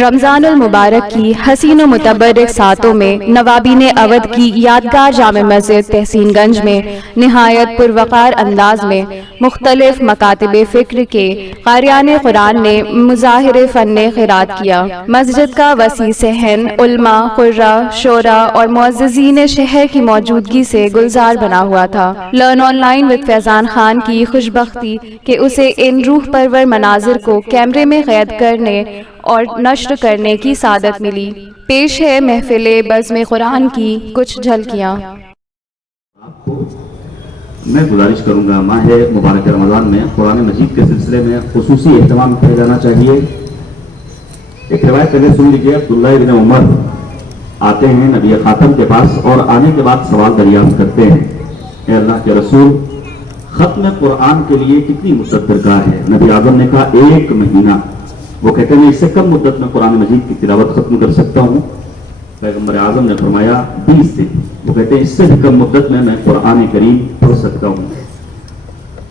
رمضان المبارک کی حسین و متبرک ساعتوں میں نوابین اودھ کی یادگار جامع مسجد تحسین گنج میں نہایت پروقار انداز میں مختلف مکاتب فکر کے قاریان قرآن نے مظاہر فن قرات کیا۔ مسجد کا وسیع صحن علماء، قراء، شعراء اور معززین شہر کی موجودگی سے گلزار بنا ہوا تھا۔ لرن آن لائن وتھ فیضان خان کی خوشبختی کہ اسے ان روح پرور مناظر کو کیمرے میں قید کرنے اور نشر کرنے کی سعادت ملی۔ پیش ہے محفل بزم قرآن کی کچھ جھلکیاں۔ آپ کو میں گزارش کروں گا ماہ مبارک رمضان میں قرآن مجید کے سلسلے میں خصوصی اہتمام کیا جانا چاہیے۔ ایک روایت پہلے سن لیجیے۔ عبداللہ بن عمر آتے ہیں نبی خاتم کے پاس اور آنے کے بعد سوال دریافت کرتے ہیں، اے اللہ کے رسول، ختم قرآن کے لیے کتنی مدت درکار ہے؟ نبی اعظم نے کہا 1 مہینہ۔ وہ کہتے ہیں میں اس سے کم مدت میں قرآن مجید کی تلاوت ختم کر سکتا ہوں۔ پیغمبر اعظم نے فرمایا 20 دن۔ وہ کہتے ہیں اس سے بھی کم مدت میں قرآن کریم پڑھ سکتا ہوں۔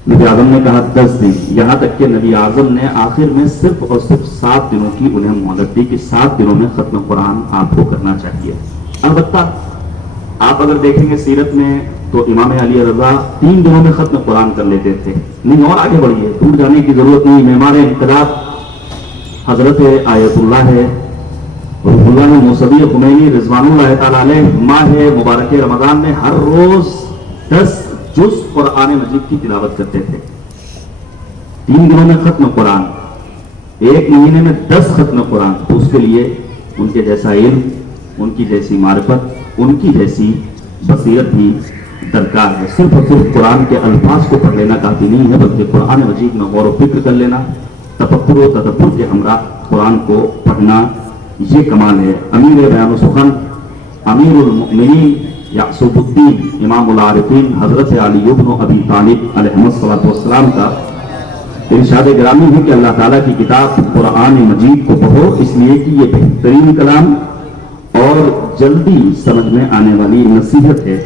نبی اعظم نے کہا 10 دن۔ یہاں تک کہ نبی اعظم نے آخر میں صرف اور صرف 7 دنوں کی انہیں مہلت دی کہ 7 دنوں میں ختم قرآن آپ کو کرنا چاہیے۔ البتہ آپ اگر دیکھیں گے سیرت میں تو امام علی رضا 3 دنوں میں ختم قرآن کر لیتے تھے۔ نہیں اور آگے بڑھیے، دور جانے کی ضرورت نہیں۔ معمار انقلاب حضرت آیت اللہ ہے روح اللہ موسوی خمینی رضوان اللہ تعالیٰ علیہ ماہ مبارک رمضان میں ہر روز 10 جز قرآن مجید کی تلاوت کرتے تھے۔ 3 دنوں میں ختم قرآن، 1 مہینے میں 10 ختم قرآن۔ تو اس کے لیے ان کے جیسا علم، ان کی جیسی معرفت، ان کی جیسی بصیرت بھی درکار ہے۔ صرف اور صرف قرآن کے الفاظ کو پڑھ لینا کافی نہیں ہے، بلکہ قرآن مجید میں غور و فکر کر لینا، تفکر و تدبر کے ہمراہ قرآن کو پڑھنا، یہ کمال ہے۔ امیر بیان و سخن، امیر المؤمنین یعصب الدین، امام العارفین حضرت علی بن ابی طالب علیہ السلام کا ارشاد گرامی ہے کہ اللہ تعالیٰ کی کتاب قرآن مجید کو پڑھو، اس لیے کہ یہ بہترین کلام اور جلدی سمجھ میں آنے والی نصیحت ہے۔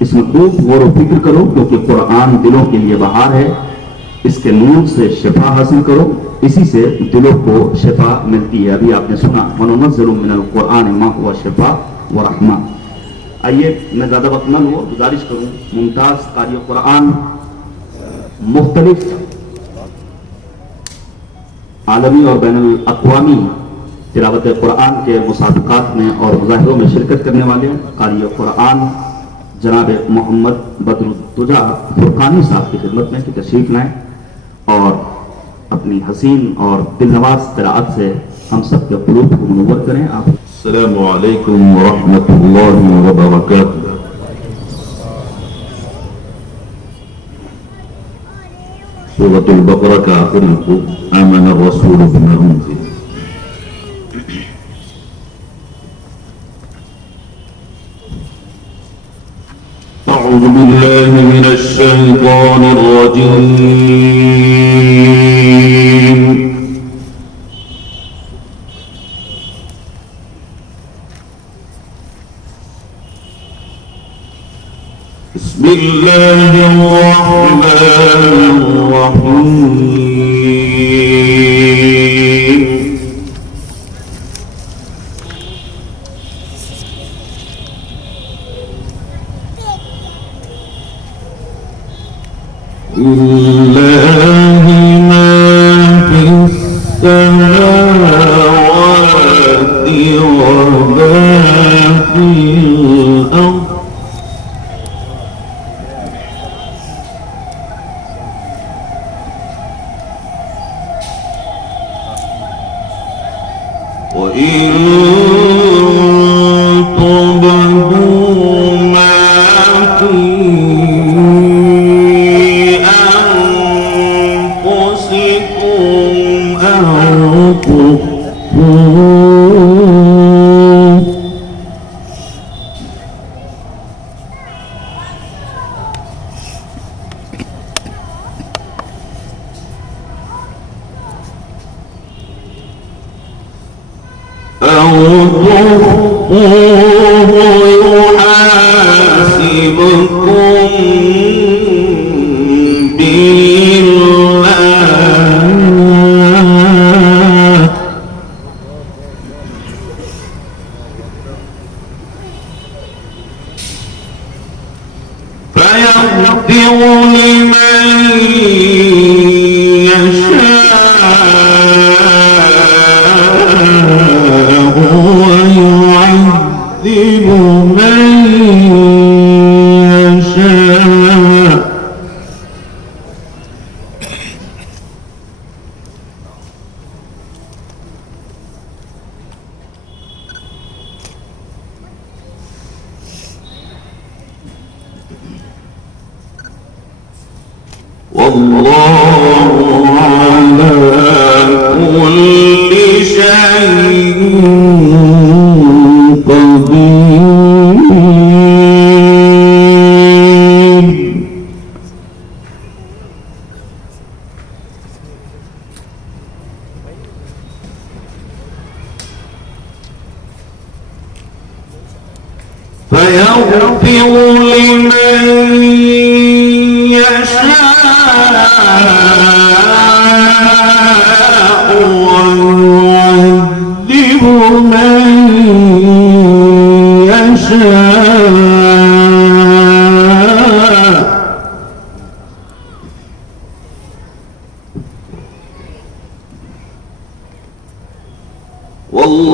اس میں خوب غور و فکر کرو، کیونکہ قرآن دلوں کے لیے بہار ہے۔ اس کے نور سے شفا حاصل کرو، اسی سے دلوں کو شفا ملتی ہے۔ ابھی آپ نے سنا وَنُنَزِّلُ مِنَ الْقُرْآنِ مَا هُوَ شِفَاءٌ وَرَحْمَةٌ۔ آئیے میں زیادہ وقت نہ لوں، گزارش کروں ممتاز قاری قرآن مختلف عالمی اور بین الاقوامی تلاوت قرآن کے مسابقات میں اور مظاہروں میں شرکت کرنے والے قاری قرآن جناب محمد بدر الدجا فرقانی صاحب کی خدمت میں کہ تشریف لائیں اور اپنی حسین اور دلنواز قراءت سے ہم سب کے قلوب کو منور کریں۔ آپ السلام علیکم ورحمۃ اللہ وبرکاتہ۔ سورۃ البقرہ کا آخر رکوع آمن الرسول بما انزل۔ أعوذ بالله من الشيطان الرجيم بسم الله الرحمن الرحيم لله ما في السماوات وما في الأرض وإن تبدوا ما في ويعذب من يشاء والله على كل شيء قدير فيغفر لمن يشاء ويعذب من يشاء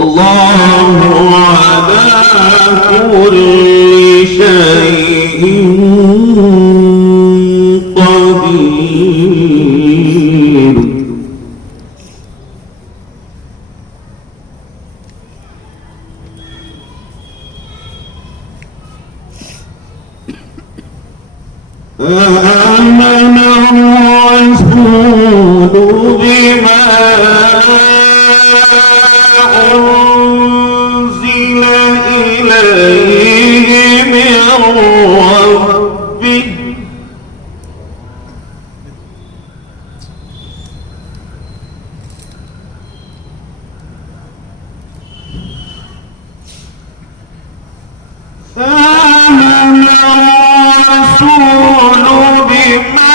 والله على كل شيء قدير آمن الرسول بما أنزل إليه من ربه آمن الرسول بما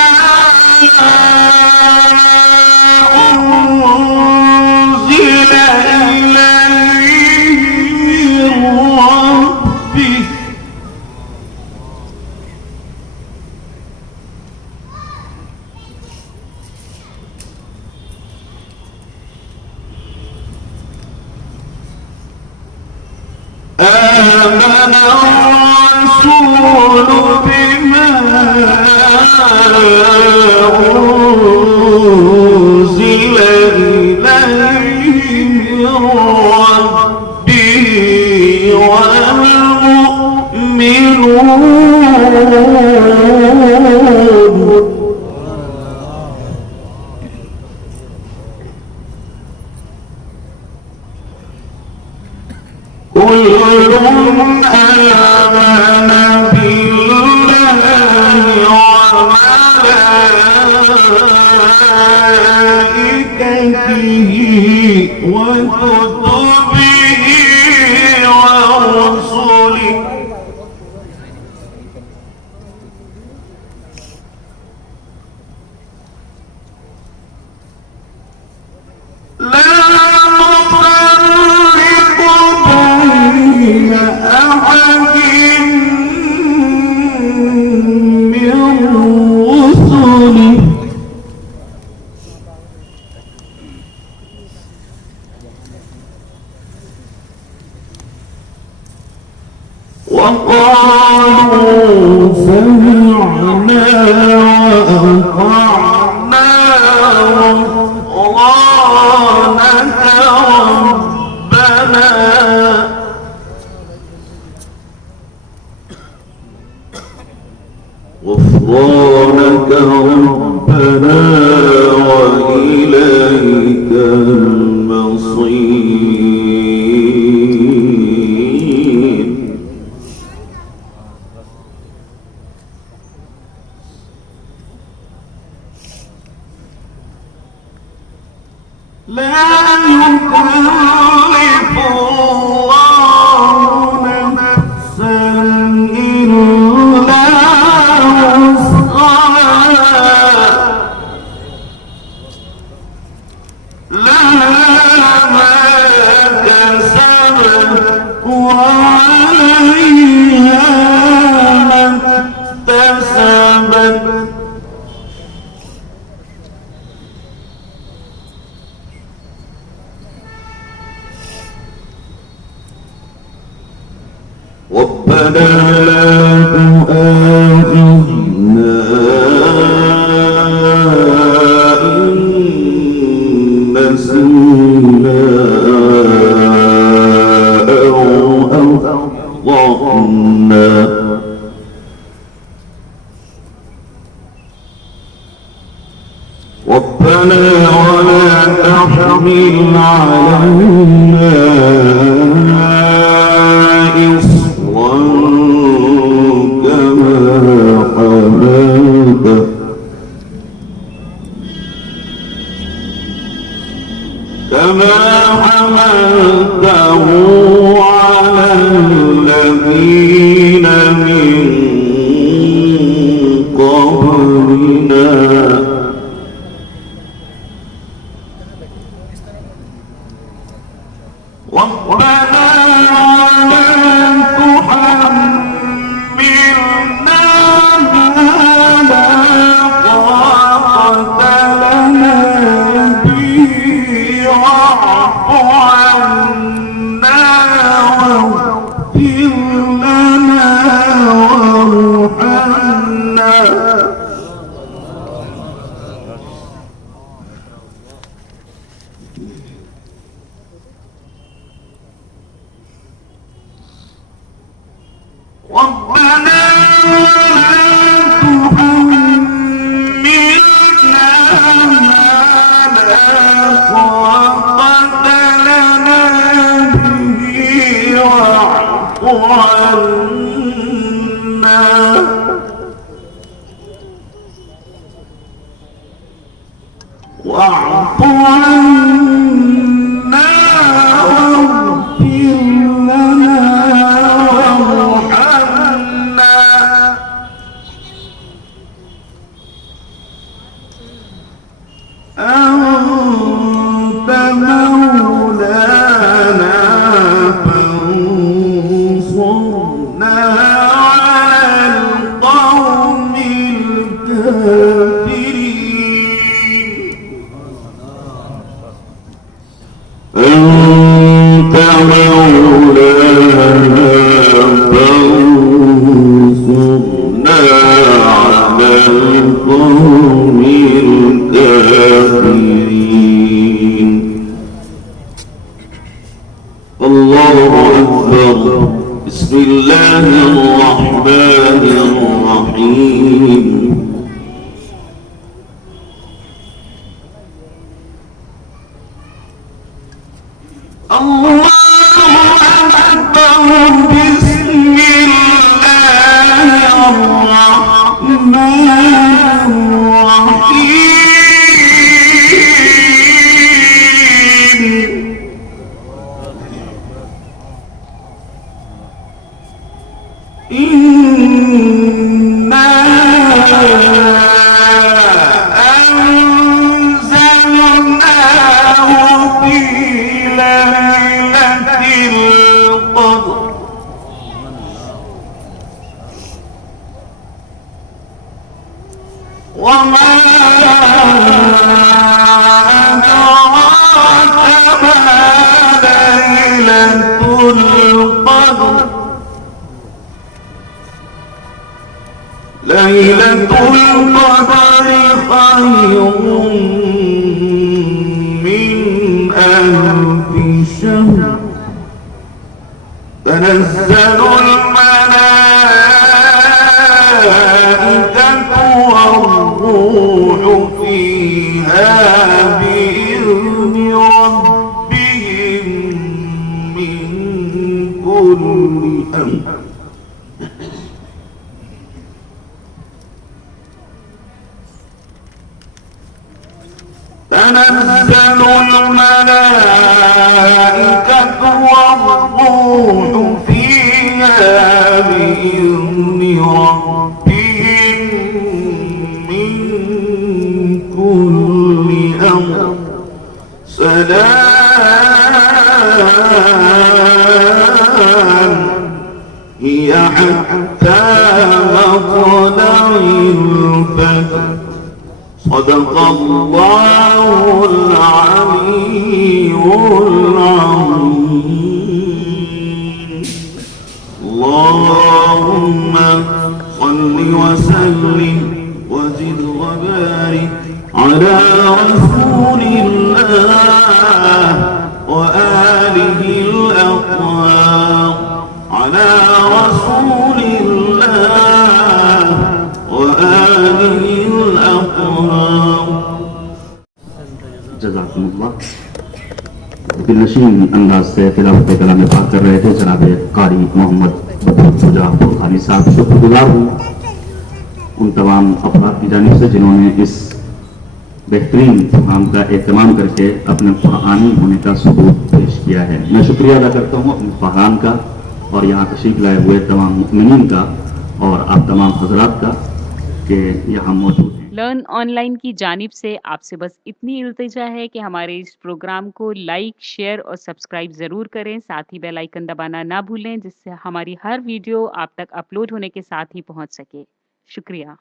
أنزل إليه من ربه آمن الرسول بما أنزل إليه من ربه والمؤمنون كل آمن بالله وملائكته وكتبه ورسله لا نفرق بين أحد من رسله وقالوا سمعنا وأطعنا غفرانك ربنا غفرانك ربنا وإليك المصير لا يكلف الله نفسا إلا وسعها لها ما كسبت وعليها ما اكتسبت ربنا لا تؤاخذنا إن نسينا أو أخطأنا ربنا ولا تحمل علينا إصرا كما حملته على الذين من قبلنا ربنا ولا تحملنا ما لا طاقة لنا به واعف عنا واغفر لنا وارحمنا ربنا تحملنا ما لا طاقة لنا به واعف عنا واعف عنا واغفر لنا وارحمنا أنت مولانا فانصرنا على القوم الكافرين أنت مولانا فانصرنا على القوم الكافرين الله أكبر بسم الله الرحمن الرحيم الله أكبر بسم الله الرحمن الرحيم إنا أنزلناه في ليلة القدر وما أدراك ما ليلة القدر ليلة القدر خير من ألف شهر تنزل الملائكة والروح فيها بإذن ربهم من كل أمر تنزل الملائكة والروح فيها بإذن ربهم من كل أمر سلام هي حتى مطلع الفجر صدق الله العلي العظيم الله وآله الأطهار على رسول الله وآله الأطهار. جزاکم اللہ. دلنشین انداز سے تلاوت کلام پاک کر رہے تھے جناب قاری محمد بدر خانی صاحب. شکر گزار ہوں ان تمام افراد کی جانب سے جنہوں نے اس بہترین پروگرام کا اہتمام کر کے اپنے قرآنی ہونے کا ثبوت پیش کیا ہے. میں شکریہ ادا کرتا ہوں اپنے فہران کا اور یہاں تشریف لائے ہوئے تمام مؤمنین کا اور آپ تمام حضرات کا کہ یہاں موجود ہیں. لرن آن لائن کی جانب سے آپ سے بس اتنی التجا ہے کہ ہمارے اس پروگرام کو لائک، شیئر اور سبسکرائب ضرور کریں. ساتھ ہی بیل آئیکن دبانا نہ بھولیں جس سے ہماری ہر ویڈیو آپ تک اپلوڈ ہونے کے ساتھ ہی پہنچ سکے. شکریہ.